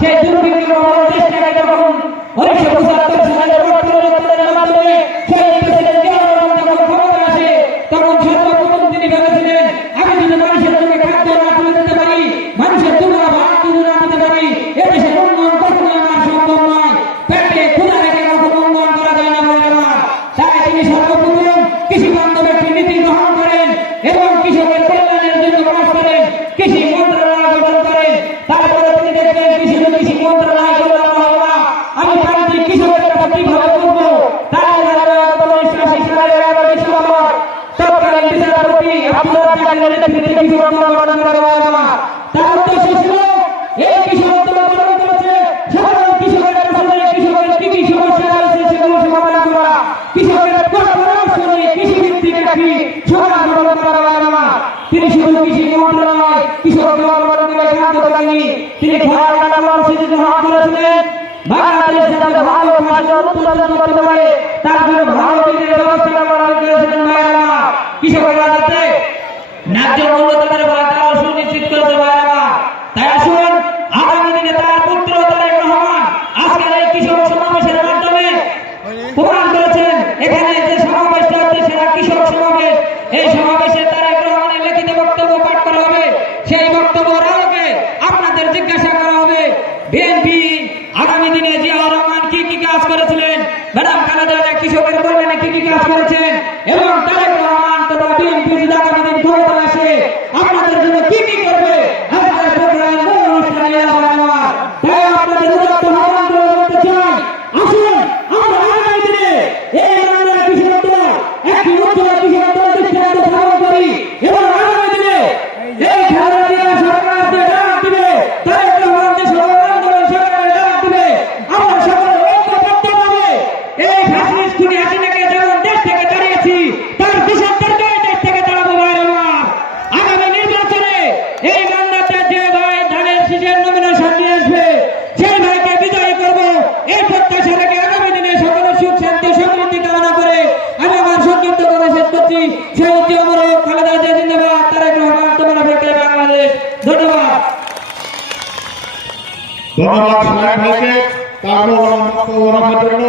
সেই দুর্ভিক্ষ দেশটাকে যখন 1975 সালের পরিবর্তনের মাধ্যমে সেই প্রেসিডেন্ট জিয়াউর রহমান যখন ক্ষমতা আসে তখন সর্বপ্রথম তিনি ভেবেছিলেন আমি যদি মানুষের জন্য খাদ্য না তুলে দিতে পারি, মানুষের জন্য ভাত তুলে না দিতে পারি, এদেশের উন্নয়ন কখনো আমার সম্ভব নয়। পেটে ক্ষুধা রেখে কখনো উন্নয়ন করা যায় না বলেরা। তাই তিনি সর্বপ্রথম কৃষি বান্ধব একটি নীতি গ্রহণ করেন এবং কৃষকের কল্যাণের জন্য কাজ করেন, কৃষি মন্ত্রণালয় গঠন করেন। তারপরে তিনি দেখবেন কৃষি মন্ত্রণালয় গঠন হবে না, আমি প্রান্তিক কৃষকের কথা কিভাবে করবো। তাই 1980 সালের 11 ডিসেম্বর তৎকালীন বিচারপতি আব্দুল রাজ্জাকের নেতৃত্বে কৃষি মন্ত্রণালয় গঠন করা হয়। তার উদ্দেশ্য ছিল এই কৃষি মন্ত্রণালয় গঠন করেছে সাধারণ কৃষকের কাছে কৃষকের কি কি সমস্যা রয়েছে সেগুলো সমাধান করা, কৃষকের পরামর্শ নিয়ে কৃষি ভিত্তিক একটি সরকার গঠন করা হয় না। তিনি শুধু কৃষি মন্ত্রণালয় কৃষকদের অবদানের ক্ষান্ত করেননি, তিনি খেলার নানা পরিস্থিতিতে হাত তুলেছিলেন। বাংলাদেশ যাতে ভালো ফসল উৎপাদন করতে পারে তার জন্য ভালো বীজের ব্যবস্থা করা হয়েছিল। কৃষকেরা যাতে ন্যায্য মূল্য তাদের বাজার সুনিশ্চিত করতে পারে না। তাই আসুন আগামী দিনে তার পুত্র তারেক রহমান আজকের এই কৃষক সমাবেশের মাধ্যমে প্রমাণ করেছেন। এখানে যে সমাবেশটা হচ্ছে সেটা কৃষক সমাবেশ। এই সমাবেশে তারেক রহমানের লিখিত বক্তব্য পাঠ করা হবে। সেই বক্তব্যের আলোকে আপনাদের জিজ্ঞাসা করা হবে বিএনপি আগামী দিনে জিয়াউর রহমান কি কি কাজ করেছিলেন, ম্যাডাম খালেদা জিয়া কৃষকের কল্যাণে কি কি কাজ করেছেন এবং তারেক রহমান তথা বিএনপি যদি আগামী দিন ক্ষমতা আসে আপনাদের জন্য কি কি করবে আপনাদের প্রোগ্রাম অনুষ্ঠানে তাই আপনাদের উদ্যোক্ত আহ্বান করতে চাই। আসুন আমরা আগামী দিনে এই বাংলার কৃষকদের একটি উজ্জ্বল কৃষক দৃষ্টান্ত স্থাপন করি এবং আগামী দিনে এই খালেদা জিয়া সরকার যে ডাক দিবে, তারেক রহমান যে আন্দোলন সরকারের ডাক দিবে, আমরা সকলে ঐক্যবদ্ধভাবে এই ফ্যাসিস্ট খুনি হাসিনাকে যেমন দেশ থেকে তাড়িয়েছি তার কৃষকদেরকে দেশ থেকে তাড়াবো ভাই আমার। আগামী নির্বাচনে এই বাংলাতে যে ভাই ধানের শীষের নমিনেশন নিয়ে আসবে সেই ভাইকে বিজয়ী করব। এই প্রত্যাশা রেখে আগামী দিনে সকলে সুখ শান্তি সমৃদ্ধি কামনা করে আমি আমার সংক্ষিপ্ত কথা শেষ করছি। শহীদ অমর খালেদা জিয়া জিন্দাবাদ, তারেক রহমান তোমরা ফেরত বাংলাদেশ। ধন্যবাদ। ধন্যবাদ সবাই ভাইকে তার বক্তব্য রাখার জন্য।